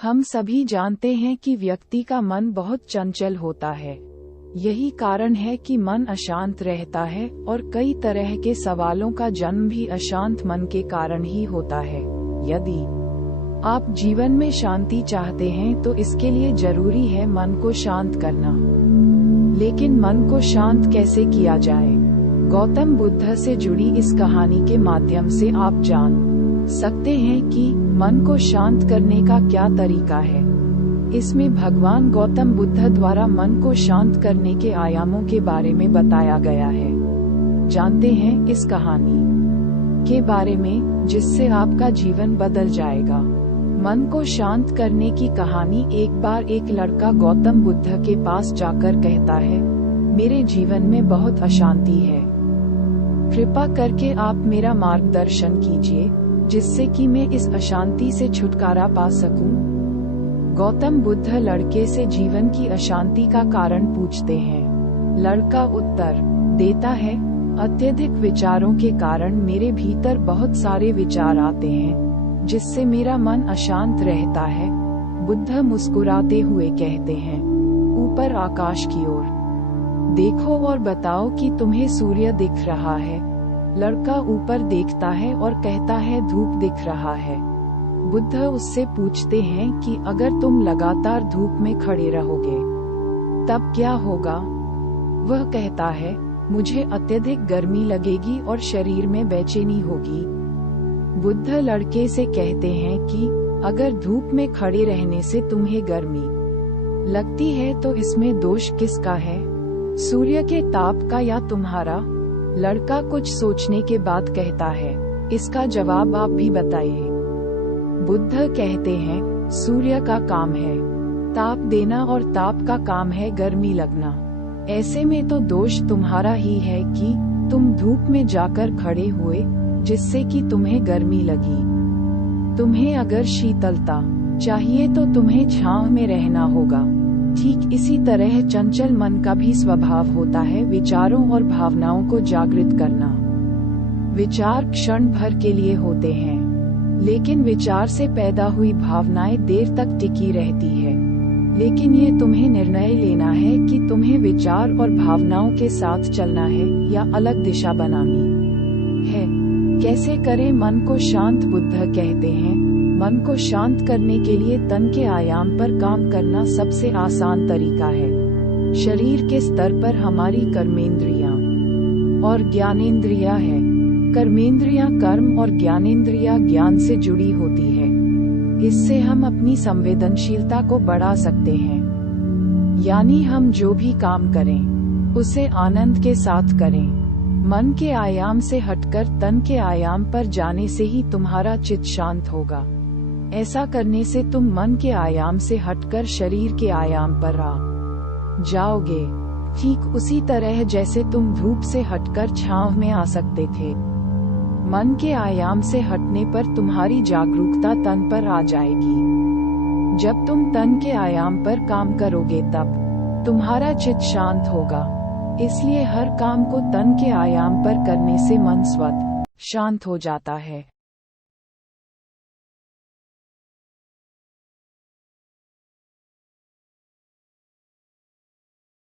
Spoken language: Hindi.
हम सभी जानते हैं कि व्यक्ति का मन बहुत चंचल होता है। यही कारण है कि मन अशांत रहता है और कई तरह के सवालों का जन्म भी अशांत मन के कारण ही होता है। यदि आप जीवन में शांति चाहते हैं तो इसके लिए जरूरी है मन को शांत करना। लेकिन मन को शांत कैसे किया जाए? गौतम बुद्ध से जुड़ी इस कहानी के माध्यम से आप जान सकते हैं कि मन को शांत करने का क्या तरीका है। इसमें भगवान गौतम बुद्ध द्वारा मन को शांत करने के आयामों के बारे में बताया गया है। जानते हैं इस कहानी के बारे में जिससे आपका जीवन बदल जाएगा। मन को शांत करने की कहानी। एक बार एक लड़का गौतम बुद्ध के पास जाकर कहता है, मेरे जीवन में बहुत अशांति है, कृपा करके आप मेरा मार्गदर्शन कीजिए जिससे कि मैं इस अशांति से छुटकारा पा सकूं। गौतम बुद्ध लड़के से जीवन की अशांति का कारण पूछते हैं। लड़का उत्तर देता है, अत्यधिक विचारों के कारण मेरे भीतर बहुत सारे विचार आते हैं जिससे मेरा मन अशांत रहता है। बुद्ध मुस्कुराते हुए कहते हैं, ऊपर आकाश की ओर देखो और बताओ कि तुम्हें सूर्य दिख रहा है। लड़का ऊपर देखता है और कहता है, धूप दिख रहा है। बुद्ध उससे पूछते हैं कि अगर तुम लगातार धूप में खड़े रहोगे तब क्या होगा? वह कहता है, मुझे अत्यधिक गर्मी लगेगी और शरीर में बेचैनी होगी। बुद्ध लड़के से कहते हैं कि अगर धूप में खड़े रहने से तुम्हें गर्मी लगती है तो इसमें दोष किसका है, सूर्य के ताप का या तुम्हारा? लड़का कुछ सोचने के बाद कहता है, इसका जवाब आप भी बताइए। बुद्ध कहते हैं, सूर्य का काम है ताप देना और ताप का काम है गर्मी लगना। ऐसे में तो दोष तुम्हारा ही है कि तुम धूप में जाकर खड़े हुए जिससे कि तुम्हें गर्मी लगी। तुम्हें अगर शीतलता चाहिए तो तुम्हें छांव में रहना होगा। ठीक इसी तरह चंचल मन का भी स्वभाव होता है विचारों और भावनाओं को जागृत करना। विचार क्षण भर के लिए होते हैं, लेकिन विचार से पैदा हुई भावनाएं देर तक टिकी रहती है। लेकिन ये तुम्हें निर्णय लेना है कि तुम्हें विचार और भावनाओं के साथ चलना है या अलग दिशा बनानी है। कैसे करें मन को शांत? बुद्ध कहते हैं, मन को शांत करने के लिए तन के आयाम पर काम करना सबसे आसान तरीका है। शरीर के स्तर पर हमारी कर्मेंद्रियां और ज्ञानेंद्रियां है। कर्मेंद्रियां कर्म और ज्ञानेंद्रियां ज्ञान से जुड़ी होती है। इससे हम अपनी संवेदनशीलता को बढ़ा सकते हैं, यानी हम जो भी काम करें उसे आनंद के साथ करें। मन के आयाम से हटकर तन के आयाम पर जाने से ही तुम्हारा चित्त शांत होगा। ऐसा करने से तुम मन के आयाम से हटकर शरीर के आयाम पर आ जाओगे, ठीक उसी तरह जैसे तुम धूप से हटकर छांव में आ सकते थे। मन के आयाम से हटने पर तुम्हारी जागरूकता तन पर आ जाएगी। जब तुम तन के आयाम पर काम करोगे तब तुम्हारा चित्त शांत होगा। इसलिए हर काम को तन के आयाम पर करने से मन स्वतः शांत हो जाता है।